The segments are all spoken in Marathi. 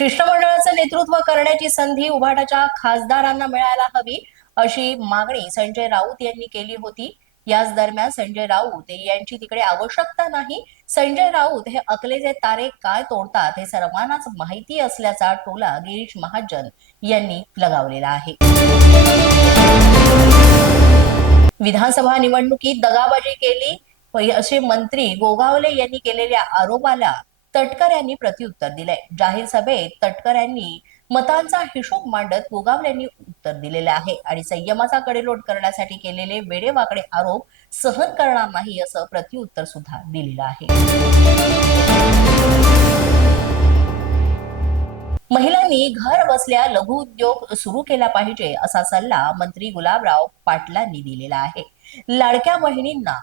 नेतृत्व करण्याची संधी उभाटाच्या खासदारांना मिळायला हवी अशी मागणी संजय राऊत यांनी केली होती. याच दरम्यान संजय राऊत यांची तिकडे आवश्यकता नाही. संजय राऊत हे अकलेचे तारे काय तोडतात हे सर्वांनाच माहिती असल्याचा टोला गिरीश महाजन यांनी लगावलेला आहे. विधानसभा निवडणुकीत दगाबाजी केली. असे मंत्री गोगावले यांनी केलेल्या आरोपाला तटकर यांनी प्रत्युत्तर दिलंय. जाहीर सभेत तटकर यांनी मतांचा हिशोब मांडत गोगावले यांनी उत्तर दिलेले आहे. आणि संयमाचा कडेलोट करण्यासाठी केलेले वेडेवाकडे आरोप सहन करणार नाही असं प्रत्युत्तर सुद्धा दिलेलं आहे. महिलांनी घर बसल्या लघु उद्योग सुरू केला पाहिजे असा सल्ला मंत्री गुलाबराव पाटलांनी दिलेला आहे. लाडक्या बहिणींना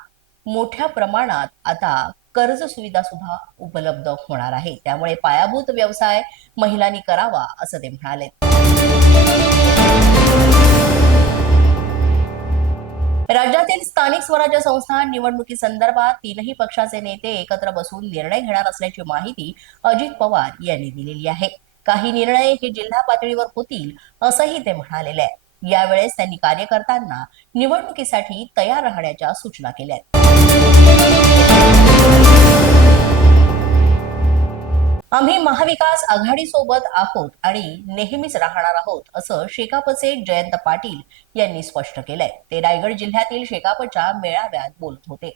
मोठ्या प्रमाणात आता कर्ज सुविधा सुद्धा उपलब्ध होणार आहे. त्यामुळे पायाभूत व्यवसाय महिलांनी करावा असं ते म्हणाले. राज्यातील स्थानिक स्वराज्य संस्था निवडणुकी संदर्भात तीनही पक्षाचे नेते एकत्र बसून निर्णय घेणार असल्याची माहिती अजित पवार यांनी दिलेली आहे. काही निर्णय हे जिल्हा पातळीवर होतील असंही ते म्हणालेले आहे. यावेळेस त्यांनी कार्यकर्त्यांना निवडणुकीसाठी तयार राहण्याच्या सूचना केल्या आहेत. महाविकास आघाडीसोबत आहोत आणि नेहमीच राहणार आहोत असं शेकापचे जयंत पाटील यांनी स्पष्ट केलंय. ते रायगड जिल्ह्यातील शेकापच्या मेळाव्यात बोलत होते.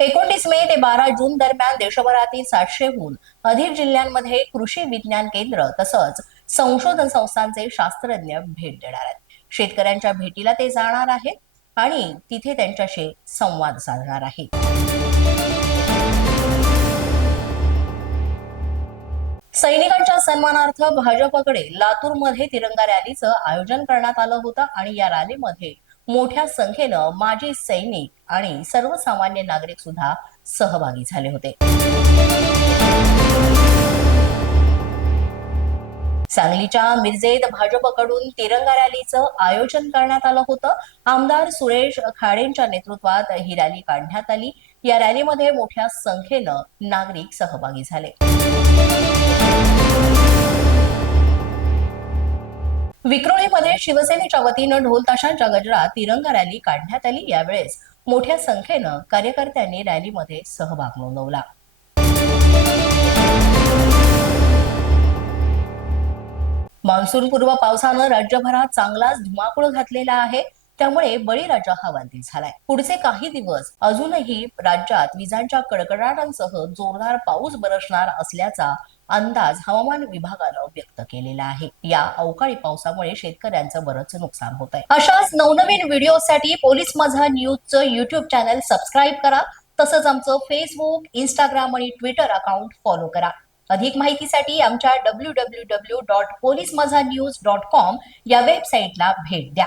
एकोणतीस मे ते बारा जून दरम्यान देशभरातील सातशेहून अधिक जिल्ह्यांमध्ये कृषी विज्ञान केंद्र तसंच संशोधन संस्थांचे शास्त्रज्ञ भेट देणार आहेत. शेतकऱ्यांच्या भेटीला ते जाणार आहेत आणि तिथे त्यांच्याशी संवाद साधणार आहेत. सैनिकांच्या सन्मानार्थ भाजपकडे लातूरमध्ये तिरंगा रॅलीचं आयोजन करण्यात आलं होतं आणि या रॅलीमध्ये मोठ्या संख्येनं माजी सैनिक आणि सर्वसामान्य नागरिक सुद्धा सहभागी झाले होते. सांगलीच्या मिरजेत भाजपकडून तिरंगा रॅलीचं आयोजन करण्यात आलं होतं. आमदार सुरेश खाडेंच्या नेतृत्वात ही रॅली काढण्यात आली. या रॅलीमध्ये मोठ्या संख्येनं नागरिक सहभागी झाले. विक्रोळीमध्ये शिवसेनेच्या वतीनं ढोल ताशांच्या गजरात तिरंगा रॅली काढण्यात आली. यावेळेस मोठ्या संख्येनं कार्यकर्त्यांनी रॅलीमध्ये सहभाग नोंदवला. मान्सूनपूर्व पावसानं राज्यभरात चांगलाच धुमाकूळ घातलेला आहे. त्यामुळे बळीराजा हवालदिल झालाय. पुढचे काही दिवस अजूनही राज्यात विजांच्या कडकडाटांसह जोरदार पाऊस बरसणार असल्याचा अंदाज हवामान विभागानं व्यक्त केलेला आहे. या अवकाळी पावसामुळे शेतकऱ्यांचं बरंच नुकसान होत आहे अशाच नवनवीन व्हिडिओसाठी पोलीस माझा न्यूजचं युट्यूब चॅनल सबस्क्राईब करा. तसंच आमचं फेसबुक इंस्टाग्राम आणि ट्विटर अकाउंट फॉलो करा. अधिक माहितीसाठी आमच्या W W W dot police Majha news dot com या वेबसाईटला भेट द्या.